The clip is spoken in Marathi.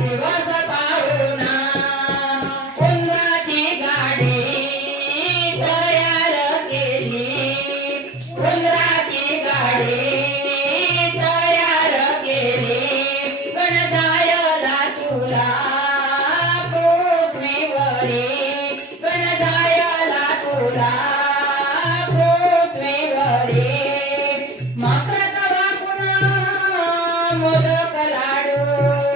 दिवस पाडे तयार केले तयार केले गणतायाला तुला पोळवे वारी गणतयाला तुला पोळत मेव मात्र कला कलाडू